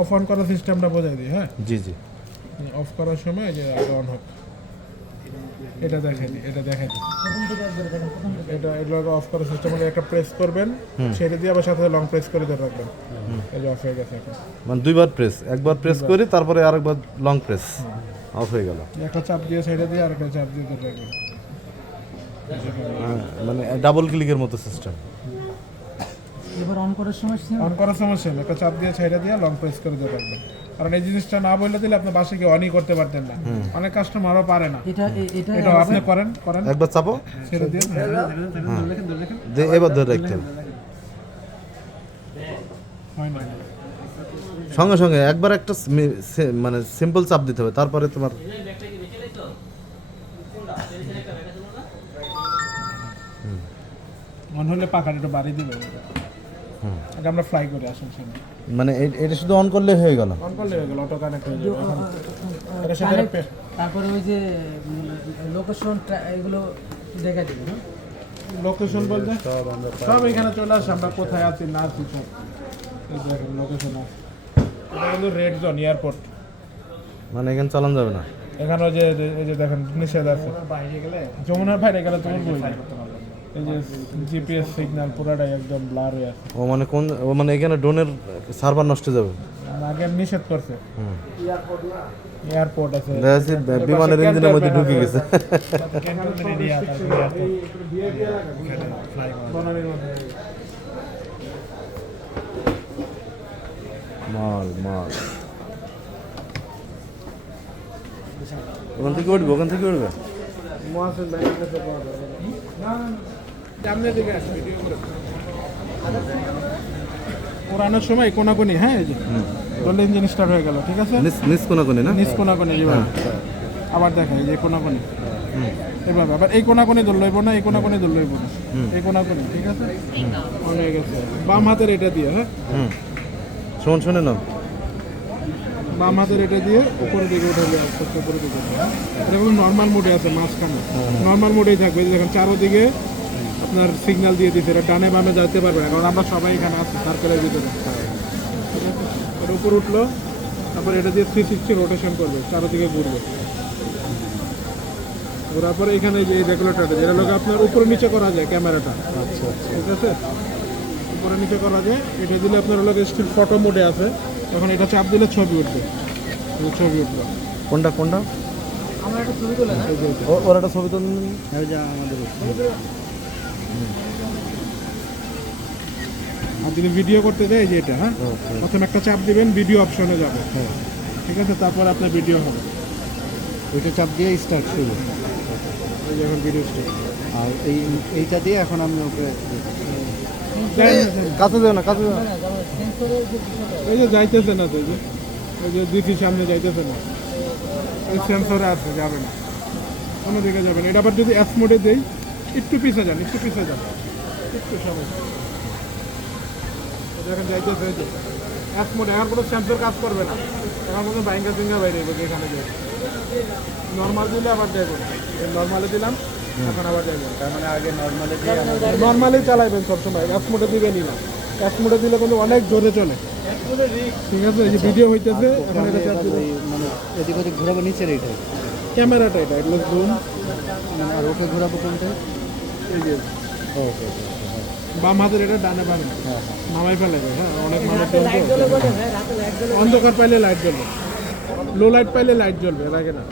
Of on করার সিস্টেমটা বোঝাই দিই। হ্যাঁ, জি জি। অফ করার সময় যে আগে অন হোক, এটা দেখাই দিই, এটা দেখাই দিই। এটা এগুলো অফ করার সিস্টেম হলে একটা প্রেস করবেন, ছেড়ে দিয়ে আবার সাথে লং প্রেস করে ধরে রাখবেন, এই যে অফ হয়ে গেছে এখন। মানে দুইবার প্রেস, একবার প্রেস করি তারপরে আরেকবার লং প্রেস, অফ হয়ে গেল। একটা চাপ দিয়ে ছেড়ে দিয়ে আরেকটা চাপ দিয়ে ধরে রাখবেন। মানে ডাবল ক্লিকের মতো সিস্টেম। এবার অন করার সময় অন করার সমস্যা নেই, একটা চাপ দিয়ে ছেড়ে দিয়ে লং প্রেস করে ধরে রাখবেন। কারণ এই জিনিসটা না বললে দিলে আপনি বাসে গিয়ে অনই করতে পারতেন না, অনেক কাস্টমারও পারে না। এটা আপনি করেন একবার চাপো, ছেড়ে দিয়ে এবার ধরে রাখতে হবে। হয় না, সঙ্গে সঙ্গে একবার একটা মানে সিম্পল চাপ দিতে হবে, তারপরে তোমার মনে হলে পাখাটা একটু বাড়ি দিবে। এটা আমরা ফ্লাই করে আসুন সামনে। মানে এটা শুধু অন করলে হয়ে গেল, অন করলে হয়ে গেল, অটো কানেক্ট হয়ে যাবে। এখন এটা সাথে তারপরে ওই যে লোকেশন এগুলো দেখা দিবে না? লোকেশন বলতে সব এখানে চলে আসে, আমরা কোথায় আছি না আছি সব এই দেখেন লোকেশন আছে। এটা কিন্তু রেড জোন এয়ারপোর্ট, মানে এখানে চালানো যাবে না। এখানে ওই যে এই যে দেখেন নিষেধ আছে, যমুনার বাইরে গেলে তোমার বই এই যে জিপিএস সিগন্যাল পুরাটাই একদম ব্লার হয়ে আছে। ও মানে কোন, ও মানে এখানে ড্রোনের সার্ভার নষ্ট হয়ে যাবে। আগে নিষেধ করছে, এয়ারপোর্ট আছে, দেখা যাচ্ছে বিমানের ইঞ্জিনের মধ্যে ঢুকে গেছে। মাল মাল ওখান থেকে উঠবে, ওখান থেকে উঠবে। পুরানোর সময় কোনাকুনি, হ্যাঁ এই যে ধরলে ইঞ্জিন স্টার্ট হয়ে গেল, ঠিক আছে। নিচ কোনাকুনি না, নিচ কোনাকুনি যেভাবে আবার দেখাই যে কোনাকুনি এভাবে, আবার এই কোনাকুনি দৌড় লইব না, এই কোনাকুনি দৌড় লইব না, এই কোনাকুনি, ঠিক আছে। হয়ে গেছে বাম হাতের এটা দিয়ে, হ্যাঁ শোনে না, বাম হাতের এটা দিয়ে উপরের দিকে উঠালে উপরের দিকে। এটা কোনো নর্মাল মোডে আছে, মাঝখানে নর্মাল মোডেই থাকবে। এই যে দেখেন চারোদিকে আপনার সিগন্যাল দিয়ে দিচ্ছে, এটা ডানে বামে যেতে পারবে না, কারণ আমরা সবাই এখানে আছি সার্কেলের ভিতরে, ঠিক আছে। এটা উপর উঠলো, তারপর এটা দিয়ে 360 রোটেশন করবে, চারোদিকে ঘুরবে। ঘোরার পরে এখানে যে রেগুলেটরটা, যেটা লোক আপনার উপরে নিচে করা যায় ক্যামেরাটা, আচ্ছা ঠিক আছে, উপরে নিচে করা যায়। এটা দিলে আপনার লোক স্টিল ফটো মোডে আছে, তখন এটা চাপ দিলে ছবি উঠবে, ছবি উঠবে। কোনটা কোনটা আমরা একটা ছবি তুলে না, ওর একটা ছবি তো আমাদের আর যদি ভিডিও করতে যায় এই যে এটা, হ্যাঁ প্রথমে একটা চাপ দিবেন, ভিডিও অপশনে যাবে, ঠিক আছে, তারপর আপনার ভিডিও হবে। ওইটা চাপ দিয়ে স্টার্ট শুরু, এই যে এখন ভিডিও স্টার্ট। আর এইটা দিয়ে এখন আমি ওকে কাছে যাও না, কাছে যাও না। এই যে যাইতেছে না তো, এই যে দুই ফিট সামনে যাইতেছে না, এই সেন্সরে আছে, যাবে না, কোনো দিকে যাবে না। এটা আবার যদি অ্যাপ মোডে দেই, একটু পিছে যান, একটু পিছে যান, একটু সময় এখন যাইতেছে। এই যে অ্যাপ মোডে এখন কোনো সেন্সর কাজ করবে না, এখন কোনো বাইঙ্গা ফিঙ্গা বাইরে এখানে যাবে। নর্মাল দিলে আবার যাইব না, নর্মালে দিলাম এখন আবার যাইব। তার মানে আগে নর্মালি দিয়ে নর্মালি চালাইবেন সবসময়, অ্যাপ মোডে দিবেনই না। অ্যাপ মোডে দিলে কিন্তু অনেক জোরে চলে, ঠিক আছে। এই যে ভিডিও হইতেছে, এখন এটা চাপ দিলে মানে এদিক ওদিক ঘোরাবো নিচের এইটাই, ক্যামেরাটা এটা এগুলো জুম। আর ওকে ঘোরাবো কোনটা? এই যে ওকে বাম হাতের এটা ডানে বামে নামাই ফেলে, হ্যাঁ অনেক মানুষ অন্ধকার পাইলে লাইট জ্বলবে, লো লাইট পাইলে লাইট জ্বলবে, এর আগে না।